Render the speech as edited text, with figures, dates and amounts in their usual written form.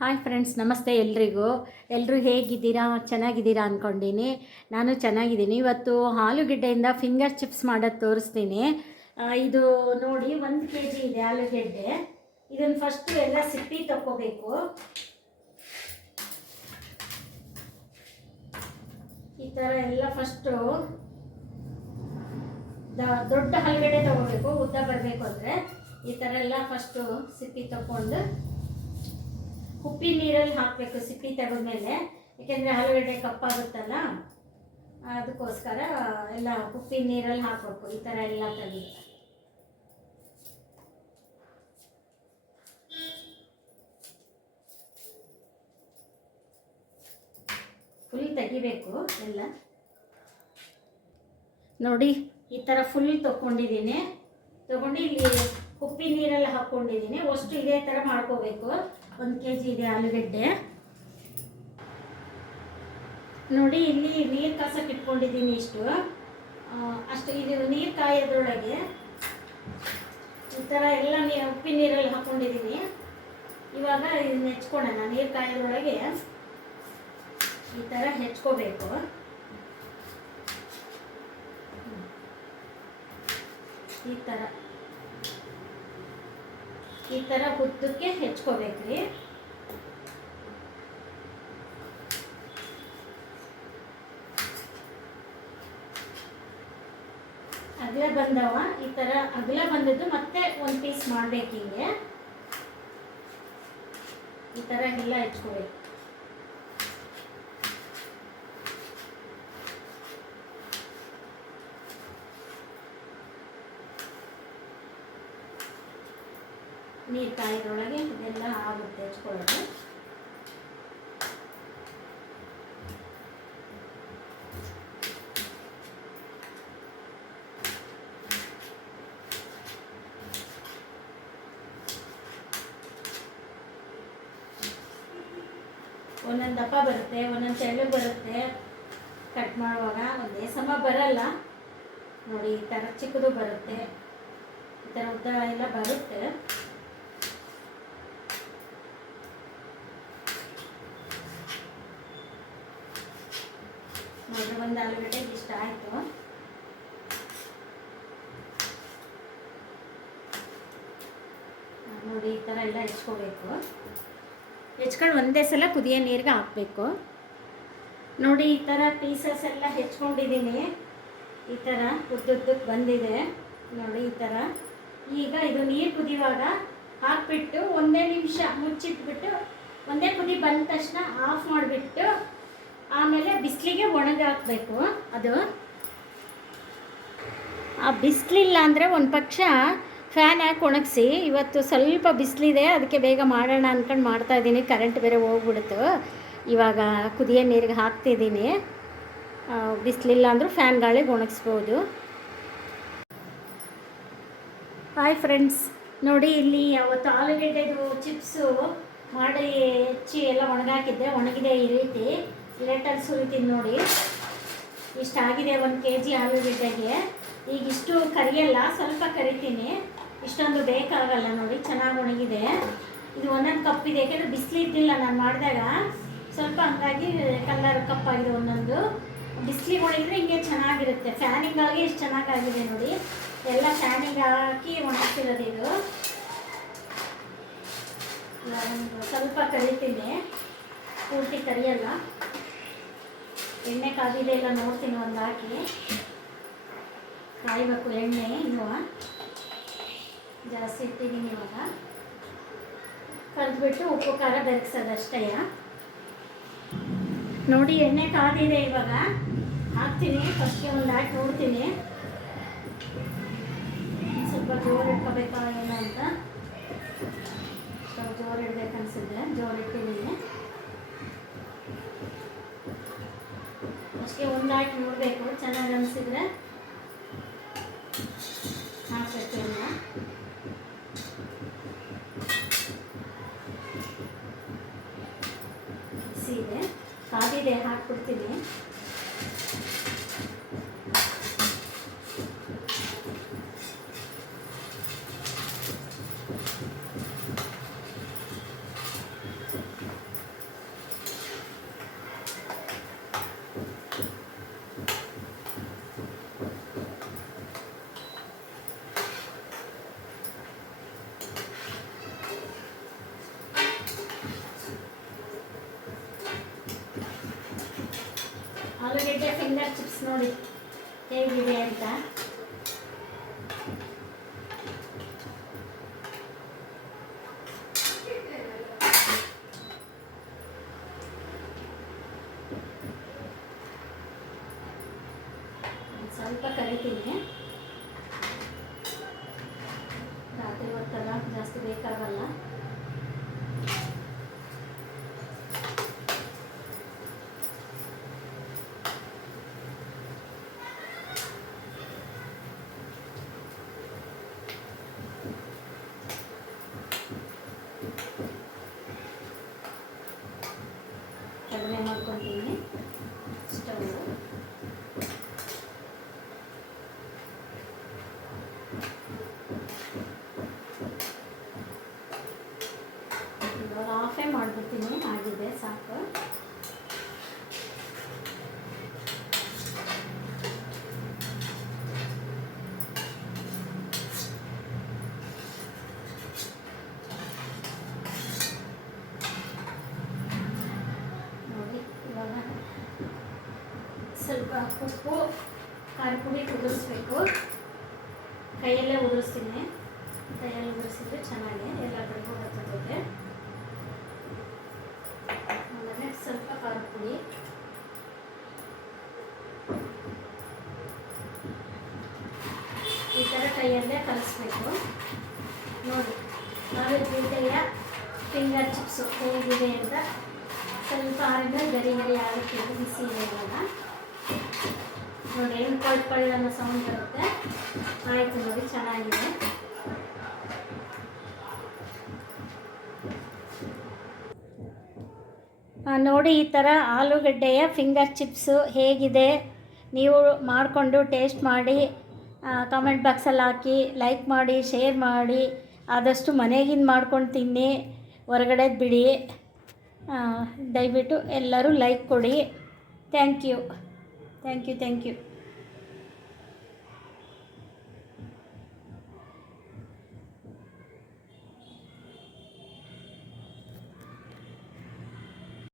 Hi friends, ನಮಸ್ತೆ ಎಲ್ರಿಗೂ. ಎಲ್ಲರೂ ಹೇಗಿದ್ದೀರಾ? ಚೆನ್ನಾಗಿದ್ದೀರಾ ಅಂದ್ಕೊಂಡಿನಿ. ನಾನು ಚೆನ್ನಾಗಿದ್ದೀನಿ. ಇವತ್ತು ಆಲೂಗೆಡ್ಡೆಯಿಂದ ಫಿಂಗರ್ ಚಿಪ್ಸ್ ಮಾಡೋದು ತೋರಿಸ್ತೀನಿ. ಇದು ನೋಡಿ, 1 kg ಇದೆ ಆಲೂಗೆಡ್ಡೆ. ಇದನ್ನು ಫಸ್ಟು ಎಲ್ಲ ಸಿಪ್ಪಿ ತಗೋಬೇಕು. ಈ ಥರ ಎಲ್ಲ ಫಸ್ಟು ದೊಡ್ಡ ಆಲೂಗೆಡ್ಡೆ ತಗೋಬೇಕು. ಉದ್ದ ಬರಬೇಕು ಅಂದರೆ ಈ ಥರ ಎಲ್ಲ ಫಸ್ಟು ಸಿಪ್ಪಿ ತಗೊಂಡು ಉಪ್ಪಿನ ನೀರಲ್ಲಿ ಹಾಕಬೇಕು. ಸಿಪ್ಪಿ ತೆಗೆದ್ಮೇಲೆ, ಏಕೆಂದರೆ ಆಲೂಗಡ್ಡೆ ಕಪ್ಪಾಗುತ್ತಲ್ಲ, ಅದಕ್ಕೋಸ್ಕರ ಎಲ್ಲ ಉಪ್ಪಿನ ನೀರಲ್ಲಿ ಹಾಕಬೇಕು. ಈ ಥರ ಎಲ್ಲ ತೆಗೆದು ಫುಲ್ ತೆಗಿಬೇಕು ಎಲ್ಲ. ನೋಡಿ, ಈ ಥರ ಫುಲ್ ತೊಗೊಂಡಿದ್ದೀನಿ. ತೊಗೊಂಡು ಇಲ್ಲಿ ಉಪ್ಪಿನ ನೀರಲ್ಲಿ ಹಾಕ್ಕೊಂಡಿದ್ದೀನಿ. ಅಷ್ಟು ಇದೇ ಥರ ಮಾಡ್ಕೋಬೇಕು. 1 kg ಇದೆ ಆಲೂಗೆಡ್ಡೆ. ನೋಡಿ, ಇಲ್ಲಿ ನೀರು ಕಾಸಕ್ಕೆ ಇಟ್ಕೊಂಡಿದ್ದೀನಿ. ಅಷ್ಟು ಇದು ನೀರು ಕಾಯೋದ್ರೊಳಗೆ ಈ ಥರ ಎಲ್ಲ ಉಪ್ಪಿನ ನೀರಲ್ಲಿ ಹಾಕ್ಕೊಂಡಿದ್ದೀನಿ. ಇವಾಗ ಇದನ್ನ ಹೆಚ್ಕೊಳ್ಳೋಣ. ನೀರು ಕಾಯೋದ್ರೊಳಗೆ ಈ ಥರ ಹೆಚ್ಕೋಬೇಕು. ಈ ಥರ ಉದ್ದಕ್ಕೆ ಹೆಚ್ಕೋಬೇಕ್ರಿ. ಅಗಲ ಬಂದವ, ಈ ಥರ ಅಗಲ ಬಂದದ್ದು ಮತ್ತೆ 1 ಪೀಸ್ ಮಾಡ್ಬೇಕು. ಹಿಂಗೆ ಈ ಥರ ಎಲ್ಲ ಹೆಚ್ಕೋಬೇಕು. ನೀರು ಕಾಯೋದ್ರೊಳಗೆ ಇದೆಲ್ಲ ಆಗುತ್ತೆ ಹೆಚ್ಕೊಳ್ಳೋದು. ಒಂದೊಂದು ದಪ್ಪ ಬರುತ್ತೆ, ಒಂದೊಂದು ತೆಳ್ಳಗೆ ಬರುತ್ತೆ. ಕಟ್ ಮಾಡುವಾಗ ಒಂದೇ ಸಮ ಬರಲ್ಲ. ನೋಡಿ, ಈ ಥರ ಚಿಕ್ಕದು ಬರುತ್ತೆ, ಈ ಥರ ಉದ್ದ ಎಲ್ಲ ಬರುತ್ತೆ. ನೋಡಿ, 1 ಆಲೂಗಡ್ಡೆಗೆ ಇಷ್ಟ ಆಯಿತು. ನೋಡಿ, ಈ ಥರ ಎಲ್ಲ ಹೆಚ್ಕೋಬೇಕು. ಹೆಚ್ಕೊಂಡು ಒಂದೇ ಸಲ ಕುದಿಯೋ ನೀರಿಗೆ ಹಾಕಬೇಕು. ನೋಡಿ, ಈ ಥರ ಪೀಸಸ್ ಎಲ್ಲ ಹೆಚ್ಕೊಂಡಿದ್ದೀನಿ. ಈ ಥರ ಉದ್ದುದ್ದಕ್ಕೆ ಬಂದಿದೆ ನೋಡಿ. ಈ ಥರ ಈಗ ಇದು ನೀರು ಕುದಿಯುವಾಗ ಹಾಕಿಬಿಟ್ಟು 1 ನಿಮಿಷ ಮುಚ್ಚಿಟ್ಬಿಟ್ಟು, ಒಂದೇ ಕುದಿ ಬಂದ ತಕ್ಷಣ ಆಫ್ ಮಾಡಿಬಿಟ್ಟು ಆಮೇಲೆ ಬಿಸಿಲಿಗೆ ಒಣಗಿ ಹಾಕಬೇಕು. ಅದು ಆ ಬಿಸಿಲಿಲ್ಲ ಅಂದರೆ ಒಂದು ಪಕ್ಷ ಫ್ಯಾನ್ ಹಾಕಿ ಒಣಗಿಸಿ. ಇವತ್ತು ಸ್ವಲ್ಪ ಬಿಸಿಲಿದೆ, ಅದಕ್ಕೆ ಬೇಗ ಮಾಡೋಣ ಅಂದ್ಕೊಂಡು ಮಾಡ್ತಾಯಿದ್ದೀನಿ. ಕರೆಂಟ್ ಬೇರೆ ಹೋಗ್ಬಿಡ್ತು. ಇವಾಗ ಕುದಿಯೋ ನೀರಿಗೆ ಹಾಕ್ತಿದ್ದೀನಿ. ಬಿಸಿಲಿಲ್ಲ ಅಂದರೂ ಫ್ಯಾನ್ ಗಾಳಿಗೆ ಒಣಗಿಸ್ಬೋದು. ಹಾಯ್ ಫ್ರೆಂಡ್ಸ್, ನೋಡಿ, ಇಲ್ಲಿ ಅವತ್ತು ಆಲೂಗೆಡ್ಡೆದು ಚಿಪ್ಸು ಮಾಡಿ ಹೆಚ್ಚಿ ಎಲ್ಲ ಒಣಗಾಕಿದ್ದೆ. ಒಣಗಿದೆ ಈ ರೀತಿ ಲೇಟಲ್ಲಿ ಸುರಿತೀನಿ. ನೋಡಿ, ಇಷ್ಟಾಗಿದೆ 1 kg ಆಲೂಗೆಡ್ಡೆಗೆ. ಈಗ ಇಷ್ಟು ಕರಿಯಲ್ಲ, ಸ್ವಲ್ಪ ಕರಿತೀನಿ. ಇಷ್ಟೊಂದು ಬೇಕಾಗಲ್ಲ. ನೋಡಿ, ಚೆನ್ನಾಗಿ ಒಣಗಿದೆ. ಇದು 1 ಕಪ್ ಇದೆ, ಯಾಕೆಂದರೆ ಬಿಸಿಲಿದ್ದಿಲ್ಲ ನಾನು ಮಾಡಿದಾಗ. ಸ್ವಲ್ಪ ಹಂಗಾಗಿ ಕಲರ್ ಕಪ್ಪಾಗಿದೆ. ಒಂದೊಂದು ಬಿಸಿಲಿಗೆ ಒಣಗಿದ್ರೆ ಹಿಂಗೆ ಚೆನ್ನಾಗಿರುತ್ತೆ. ಫ್ಯಾನಿಂಗಾಗಿ ಇಷ್ಟು ಚೆನ್ನಾಗಾಗಿದೆ ನೋಡಿ. ಎಲ್ಲ ಫ್ಯಾನಿಗೆ ಹಾಕಿ ಒಣಗ್ತಿರೋದು ಇದು. ಸ್ವಲ್ಪ ಕರಿತೀನಿ, ಪೂರ್ತಿ ಕರಿಯಲ್ಲ. ಎಣ್ಣೆ ಕಾದಿದೆ ಎಲ್ಲ ನೋಡ್ತೀನಿ. ಒಂದು ಹಾಕಿ ಕಾಯಬೇಕು ಎಣ್ಣೆ. ಇನ್ನೂ ಜಾಸ್ತಿ ಇಟ್ಟಿದ್ದೀನಿ. ಇವಾಗ ಕರೆದ್ಬಿಟ್ಟು ಉಪ್ಪು ಖಾರ ಬೆರಗಿಸೋದಷ್ಟೇ. ನೋಡಿ, ಎಣ್ಣೆ ಕಾದಿದೆ. ಇವಾಗ ಹಾಕ್ತೀನಿ. ಫಸ್ಟ್ಗೆ ಒಂದು ಹಾಕಿ ನೋಡ್ತೀನಿ. ಸ್ವಲ್ಪ ಜೋರು ಇಟ್ಕೋಬೇಕಾ ಏನೋ ಅಂತ. ಸ್ವಲ್ಪ ಜೋರು ಇಡ್ಬೇಕು ಅನಿಸಿದ್ರೆ ಜೋರು ಇಟ್ಟಿದ್ದೀನಿ. ಅಷ್ಟೇ, ಒಂದು ಹಾಕಿ ನೋಡಬೇಕು. ಚೆನ್ನಾಗಿ ಅನಿಸಿದ್ರೆ ಹಾಕಬೇಕು. ಎಲ್ಲ ಸೀದೆ ಕಾದಿದೆ, ಹಾಕ್ಬಿಡ್ತೀನಿ. ಆಲೂಗೆಡ್ಡೆ ಫಿಂಗರ್ ಚಿಪ್ಸ್ ನೋಡಿ ಹೇಗಿದೆ ಅಂತ. ಸ್ವಲ್ಪ ಕರಿತೀನಿ, ರಾತ್ರಿ ಹೊತ್ತಲ್ಲ ಜಾಸ್ತಿ ಬೇಕಾಗಲ್ಲ. ಕಡಿಮೆ ಮಾಡ್ಕೊತೀನಿ ಸ್ಟವ್. ಇವಾಗ ಆಫೇ ಮಾಡಿಬಿಡ್ತೀನಿ, ಆಗಿದೆ ಸಾಕು. ನೋಡಿ ಇವಾಗ ಸ್ವಲ್ಪ ಉಪ್ಪು ಖಾರ ಪುಡಿ ಉದುರಿಸ್ಬೇಕು. ಕೈಯಲ್ಲೇ ಉದುರಿಸ್ತೀನಿ, ಕೈಯಲ್ಲಿ ಉದುರಿಸಿದ್ರೆ ಚೆನ್ನಾಗಿ ಎಲ್ಲ ಕಡೆಗೂ ಬರ್ತದೆ. ಆಮೇಲೆ ಸ್ವಲ್ಪ ಖಾರ ಪುಡಿ, ಈ ಥರ ಕೈಯಲ್ಲೇ ಕಲಿಸ್ಬೇಕು. ನೋಡಿ ಆಲೂಗೆಡ್ಡೆಯ ಫಿಂಗರ್ ಚಿಪ್ಸು ಹೇಗಿದೆ ಅಂತ. ಸ್ವಲ್ಪ ಆರಿದ್ರೆ ಗರಿ ಗರಿ ಆಗುತ್ತೆ, ಬಿಸಿ ಇದೆ ಇವಾಗ. ನೋಡಿ ಏನು ಕೊಳ್ಕೊಳ್ಳಿ ಅನ್ನೋ ಸೌಂಡ್ ಬರುತ್ತೆ. ಆಯಿತು ನೋಡಿ, ಚೆನ್ನಾಗಿದೆ. ನೋಡಿ ಈ ಥರ ಆಲೂಗಡ್ಡೆಯ ಫಿಂಗರ್ ಚಿಪ್ಸು ಹೇಗಿದೆ, ನೀವು ಮಾಡಿಕೊಂಡು ಟೇಸ್ಟ್ ಮಾಡಿ ಕಮೆಂಟ್ ಬಾಕ್ಸಲ್ಲಿ ಹಾಕಿ, ಲೈಕ್ ಮಾಡಿ, ಶೇರ್ ಮಾಡಿ. ಆದಷ್ಟು ಮನೆಗಿಂದ ಮಾಡ್ಕೊಂಡು ತಿನ್ನಿ, ಹೊರಗಡೆದು ಬಿಡಿ. ದಯವಿಟ್ಟು ಎಲ್ಲರೂ ಲೈಕ್ ಕೊಡಿ. Thank you.